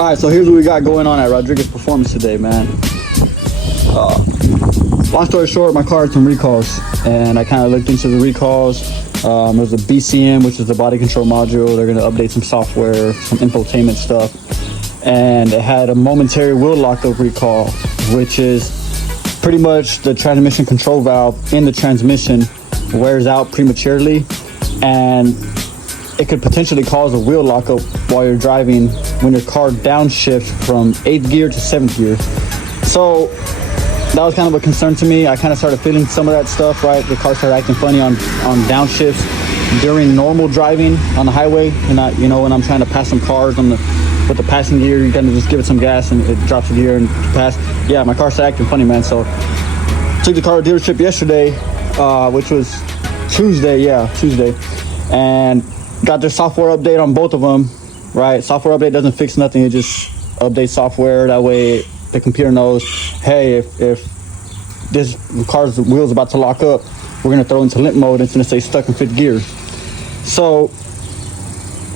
All right, so here's what we got going on at Rodriguez Performance today, man. Long story short, my car had some recalls, and I kind of looked into the recalls. There's a BCM, which is the body control module. They're going to update some software, some infotainment stuff, and it had a momentary wheel lockup recall, which is pretty much the transmission control valve in the transmission wears out prematurely, and it could potentially cause a wheel lockup while you're driving when your car downshifts from 8th gear to 7th gear. So that was kind of a concern to me. I kind of started feeling some of that stuff, right? The car started acting funny on downshifts during normal driving on the highway. And when I'm trying to pass some cars with the passing gear, you kind of just give it some gas and it drops the gear and pass. Yeah, my car started acting funny, man. So took the car to dealership yesterday, which was Tuesday, and got the software update on both of them, right? Software update doesn't fix nothing. It just updates software. That way the computer knows, hey, if this car's wheel's about to lock up, we're going to throw into limp mode. It's going to stay stuck in 5th gear. So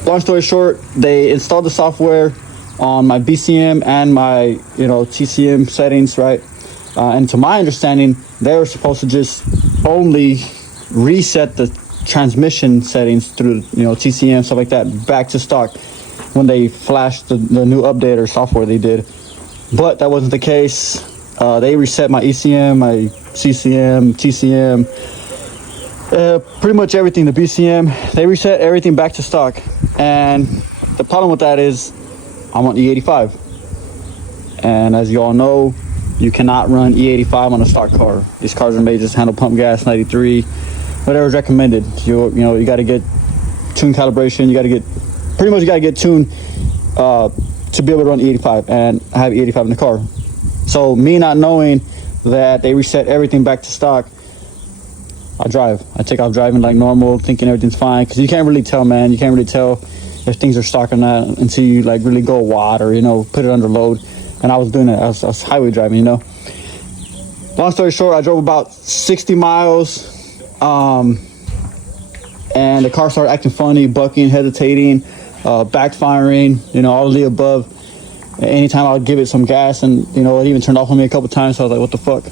long story short, they installed the software on my BCM and my TCM settings, right? And to my understanding, they were supposed to just only reset the transmission settings through TCM, stuff like that, back to stock when they flashed the new update or software they did. But that wasn't the case. They reset my ECM, my CCM, TCM, pretty much everything. The BCM, they reset everything back to stock. And the problem with that is I'm on E85, and as you all know, you cannot run E85 on a stock car. These cars are made just handle pump gas 93, whatever's recommended. You got to get tune calibration. You got to get tuned to be able to run E85, and I have E85 in the car. So me not knowing that they reset everything back to stock, I take off driving like normal, thinking everything's fine, because you can't really tell, man. You can't really tell if things are stock or not until you like really go a watt or put it under load. And I was doing it. I was highway driving. Long story short, I drove about 60 miles. And the car started acting funny, bucking, hesitating, backfiring, all of the above. Anytime I would give it some gas, and it even turned off on me a couple times, so I was like, what the fuck?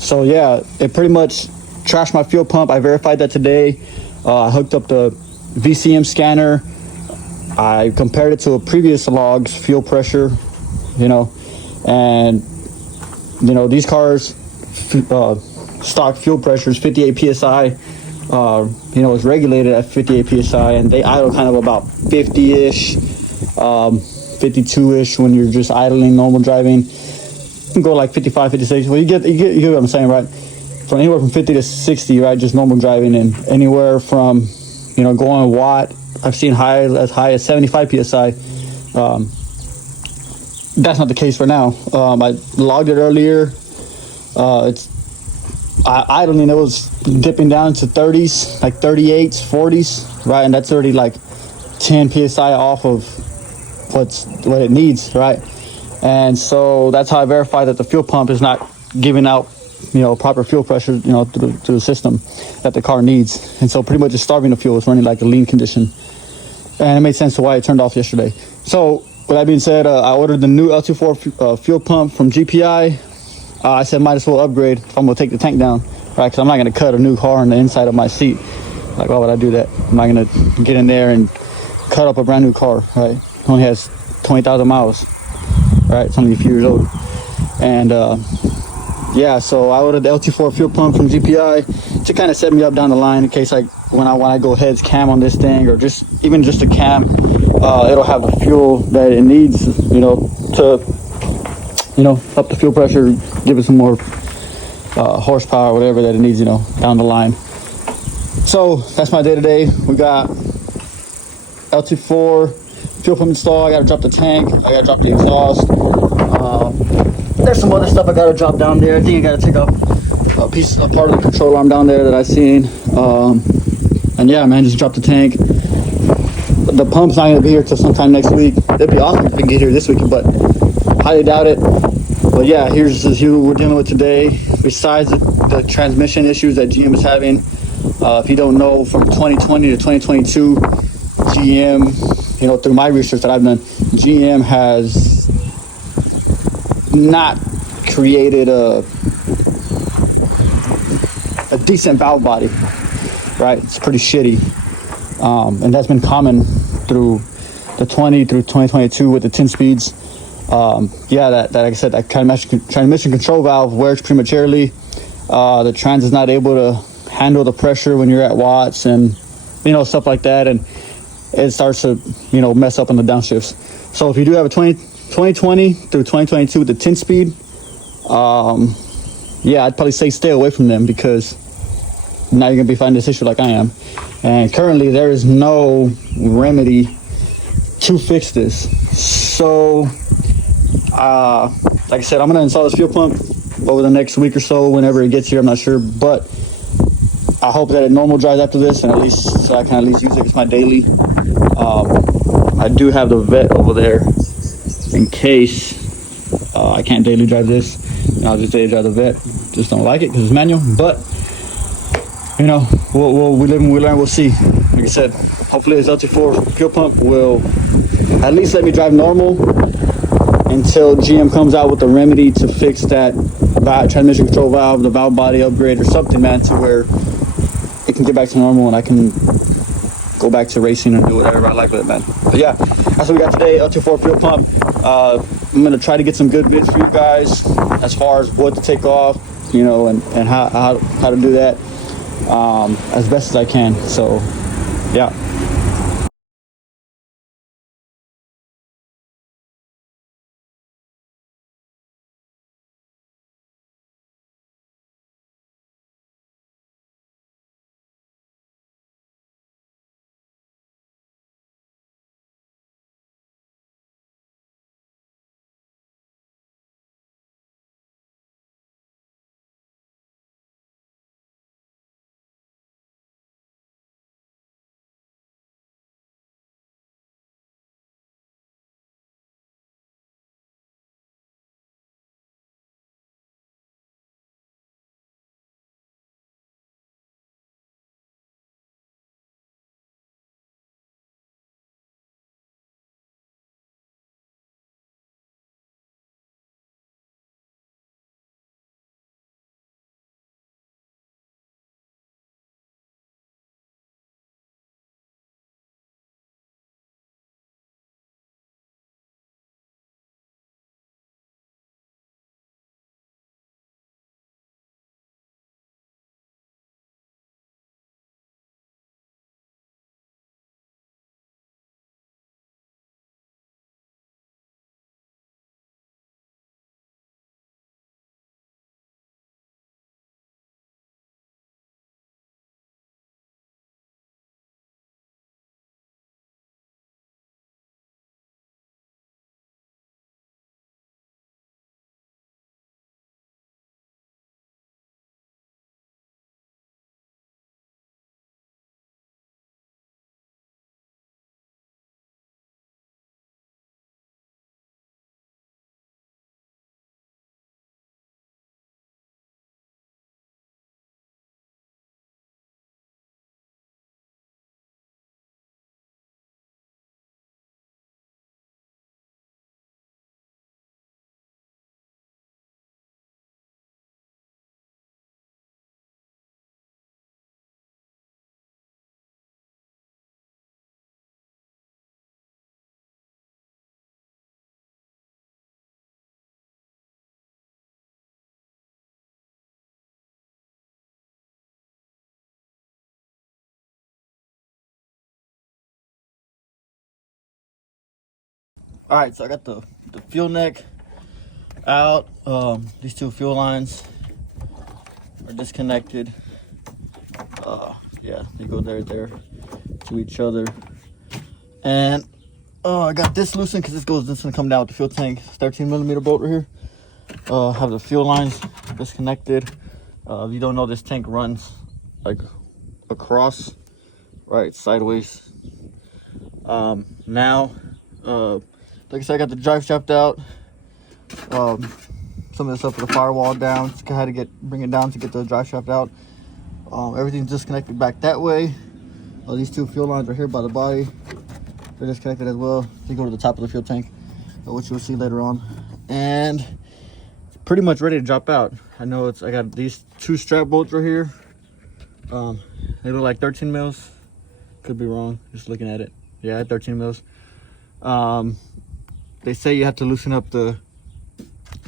So yeah, it pretty much trashed my fuel pump. I verified that today. I hooked up the VCM scanner. I compared it to a previous log's fuel pressure, and these cars stock fuel pressure is 58 psi. It's regulated at 58 psi, and they idle kind of about 50-ish, 52-ish when you're just idling normal driving. You can go like 55, 56. Well, you get what I'm saying, right? From anywhere from 50 to 60, right? Just normal driving, and anywhere from going watt. I've seen as high as 75 psi. That's not the case for now. I logged it earlier. Idling, it was dipping down to 30s, like 38s, 40s, right? And that's already like 10 psi off of what it needs, right? And so that's how I verified that the fuel pump is not giving out, proper fuel pressure, through the system that the car needs. And so pretty much it's starving the fuel. It's running like a lean condition. And it made sense to why it turned off yesterday. So with that being said, I ordered the new LT4 fuel pump from GPI. I said might as well upgrade if I'm going to take the tank down, right? Because I'm not going to cut a new car on the inside of my seat. Like, why would I do that? I'm not going to get in there and cut up a brand new car, right? It only has 20,000 miles, right? It's only a few years old. And so I ordered the LT4 fuel pump from GPI to kind of set me up down the line in case when I go heads cam on this thing, or even just a cam, it'll have the fuel that it needs, to up the fuel pressure, give it some more horsepower, whatever that it needs, down the line. So that's my day today. We got LT4 fuel pump installed. I got to drop the tank. I got to drop the exhaust. There's some other stuff I got to drop down there. I think I got to take off a part of the control arm down there that I seen. And yeah, man, just drop the tank. The pump's not going to be here till sometime next week. It'd be awesome if we can get here this week, but highly doubt it. But yeah, here's who we're dealing with today. Besides the transmission issues that GM is having, if you don't know, from 2020 to 2022, GM, through my research that I've done, GM has not created a decent valve body, right? It's pretty shitty, and that's been common through the 20 through 2022 with the 10 speeds. Yeah, that like I said, that transmission control valve wears prematurely. The trans is not able to handle the pressure when you're at watts and stuff like that, and it starts to mess up on the downshifts. So if you do have a 2020 through 2022 with the 10 speed, yeah, I'd probably say stay away from them, because now you're gonna be fighting this issue like I am. And currently there is no remedy to fix this. So like I said, I'm gonna install this fuel pump over the next week or so, whenever it gets here. I'm not sure, but I hope that it normal dries after this, and at least so I can at least use it as my daily. I do have the vet over there in case I can't daily drive this. I'll just daily drive the vet. Just don't like it because it's manual, but we live and we learn. We'll see. Like I said, hopefully this LT4 fuel pump will at least let me drive normal until GM comes out with a remedy to fix that transmission control valve, the valve body upgrade or something, man, to where it can get back to normal and I can go back to racing and do whatever I like with it, man. But yeah, that's what we got today. LT4 fuel pump. I'm gonna try to get some good vids for you guys as far as what to take off, and how to do that as best as I can. So yeah. All right, so I got the fuel neck out. These two fuel lines are disconnected. Yeah, they go there to each other. And I got this loosened because this gonna come down with the fuel tank. 13mm bolt right here. Have the fuel lines disconnected. If you don't know, this tank runs like across, right, sideways. Now, like I said, I got the drive shaft out. Some of the stuff with the firewall down. Just had to bring it down to get the drive shaft out. Everything's disconnected back that way. These two fuel lines are here by the body. they're disconnected as well. They go to the top of the fuel tank, which you'll see later on. And pretty much ready to drop out. I know I got these 2 strap bolts right here. They look like 13 mils. Could be wrong, just looking at it. Yeah, 13 mils. They say you have to loosen up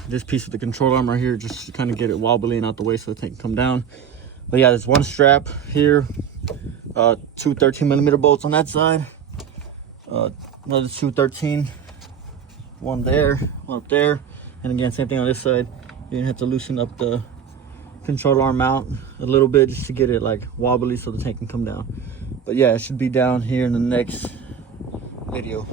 this piece of the control arm right here, just to kind of get it wobbly and out the way so the tank can come down. But yeah, there's 1 strap here, 2 13mm bolts on that side, another 2 13, 1 there, 1 up there, and again, same thing on this side. You're gonna have to loosen up the control arm out a little bit just to get it like wobbly so the tank can come down. But yeah, it should be down here in the next video.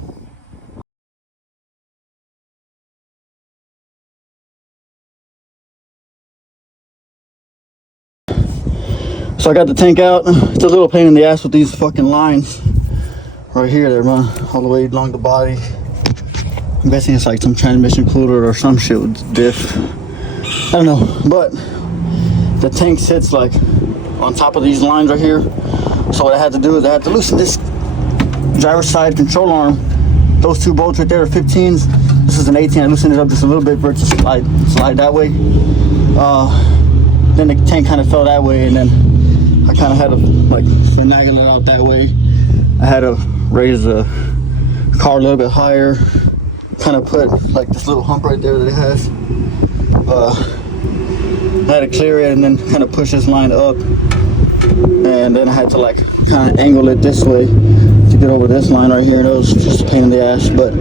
So I got the tank out. It's a little pain in the ass with these fucking lines right here that run all the way along the body. I'm guessing it's like some transmission cooler or some shit with diff. I don't know, but the tank sits like on top of these lines right here. So what I had to do is I had to loosen this driver's side control arm. Those 2 bolts right there are 15s. This is an 18. I loosened it up just a little bit for it to slide that way. Then the tank kind of fell that way, and then I kind of had to like finagle it out that way. I had to raise the car a little bit higher, kind of put like this little hump right there that it has. I had to clear it and then kind of push this line up, and then I had to like kind of angle it this way to get over this line right here. And it was just a pain in the ass. But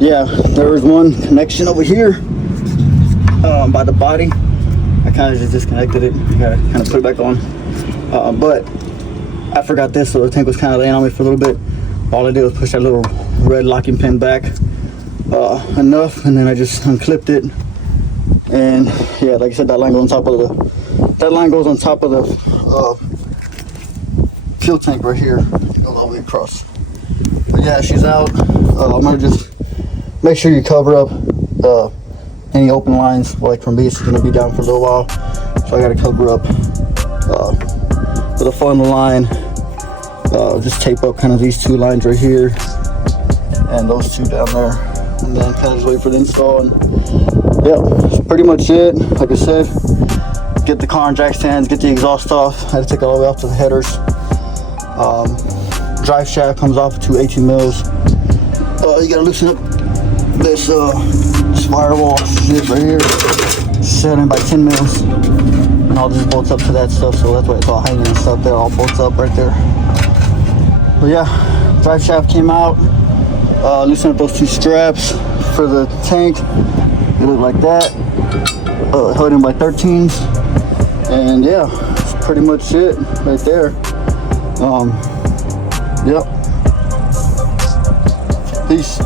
yeah, there was 1 connection over here by the body. I kind of just disconnected it. I gotta kind of put it back on. But I forgot this, so the tank was kind of laying on me for a little bit. All I did was push that little red locking pin back enough, and then I just unclipped it. And yeah, like I said, that line goes on top of the fuel tank right here. It goes all the way across. But yeah, she's out. I'm gonna just make sure you cover up any open lines. Like from these, it's gonna be down for a little while, so I gotta cover up with a funnel line. Just tape up kind of these 2 lines right here and those 2 down there, and then kind of just wait for the install. And yeah, that's pretty much it. Like I said, get the car on jack stands, get the exhaust off. I had to take it all the way off to the headers. Drive shaft comes off to 18 mils. You gotta loosen up this firewall shit right here, 7 by 10 mils, and all this bolts up to that stuff. So that's why it's all hanging and stuff there, all bolts up right there. But yeah, drive shaft came out. Loosen up those 2 straps for the tank. They look like that. Held in by 13s. And yeah, that's pretty much it right there. Yep. Peace.